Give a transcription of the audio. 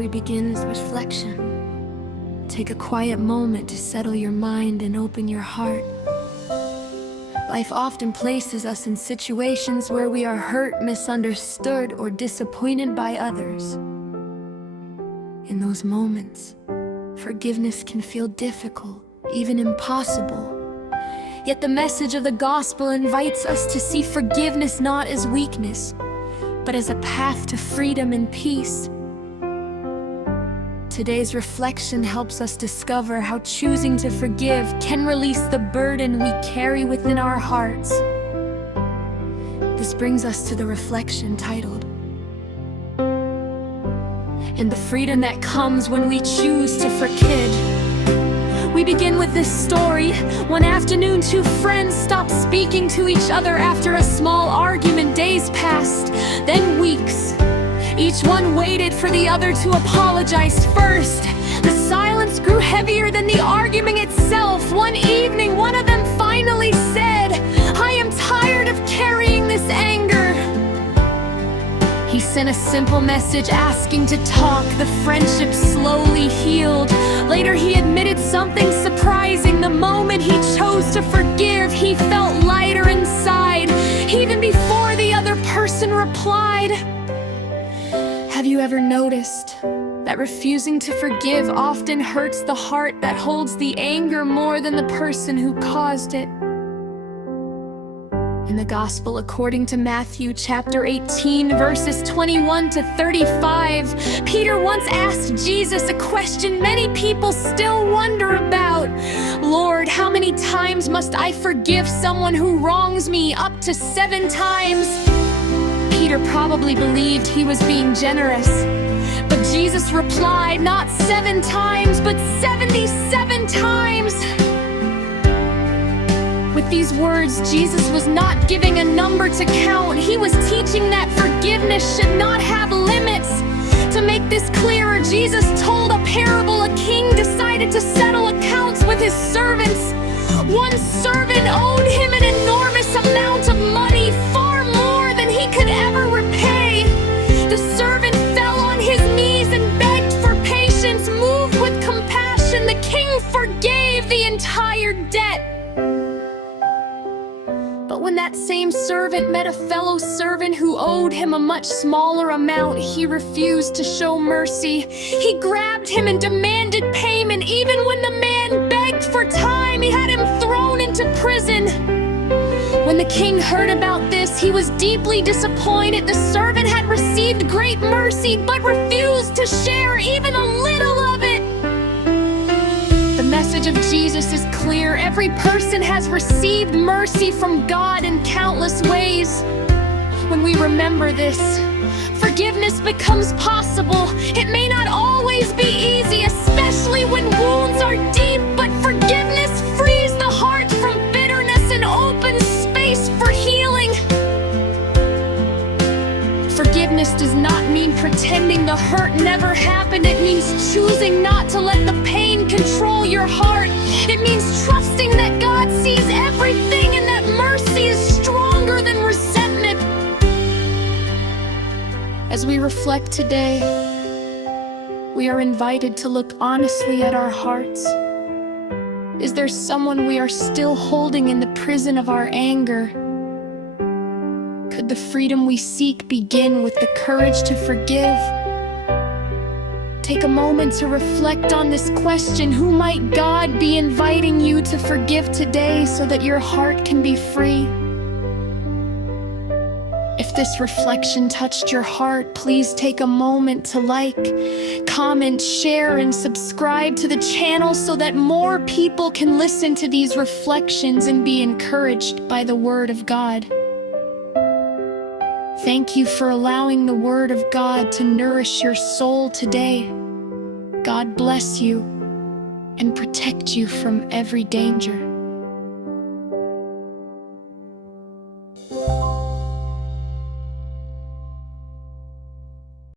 we begin is reflection. Take a quiet moment to settle your mind and open your heart. Life often places us in situations where we are hurt, misunderstood, or disappointed by others. In those moments, forgiveness can feel difficult, even impossible. Yet the message of the gospel invites us to see forgiveness not as weakness, but as a path to freedom and peace. Today's reflection helps us discover how choosing to forgive can release the burden we carry within our hearts. This brings us to the reflection titled, "And the freedom that comes when we choose to forgive." We begin with this story. One afternoon, two friends stopped speaking to each other after a small argument. Days passed, then weeks. Each one waited for the other to apologize first. The silence grew heavier than the argument itself. One evening, one of them finally said, "I am tired of carrying this anger." He sent a simple message asking to talk. The friendship slowly healed. Later he admitted something surprising. The moment he chose to forgive, he felt lighter inside, even before the other person replied. Have you ever noticed that refusing to forgive often hurts the heart that holds the anger more than the person who caused it? In the Gospel according to Matthew chapter 18, verses 21 to 35, Peter once asked Jesus a question many people still wonder about. "Lord, how many times must I forgive someone who wrongs me? Up to 7 times?" Peter probably believed he was being generous, but Jesus replied, "Not 7 times, but 77 times." With these words, Jesus was not giving a number to count. He was teaching that forgiveness should not have limits. To make this clearer, Jesus told a parable. A king decided to settle accounts with his servants. One servant owed him an enormous amount of money, far more than he could ever repay. The servant fell on his knees and begged for patience. Moved with compassion, the king forgave the entire debt. But when that same servant met a fellow servant who owed him a much smaller amount, he refused to show mercy. He grabbed him and demanded payment. Even when the man begged for time, he had him thrown into prison. When the king heard about this, he was deeply disappointed. The servant had received great mercy, but refused to share even a little of it. The message of Jesus is clear. Every person has received mercy from God in countless ways. When we remember this, forgiveness becomes possible. It may not always be easy, especially when wounds are deep, but forgiveness frees the heart from bitterness and opens space for healing. Forgiveness does not mean pretending the hurt never happened. It means choosing not to let the pain control your heart. It means trusting that God sees everything and that mercy is stronger than resentment. As we reflect today, we are invited to look honestly at our hearts. Is there someone we are still holding in the prison of our anger? Could the freedom we seek begin with the courage to forgive? Take a moment to reflect on this question. Who might God be inviting you to forgive today so that your heart can be free? If this reflection touched your heart, please take a moment to like, comment, share, and subscribe to the channel so that more people can listen to these reflections and be encouraged by the Word of God. Thank you for allowing the Word of God to nourish your soul today. God bless you and protect you from every danger.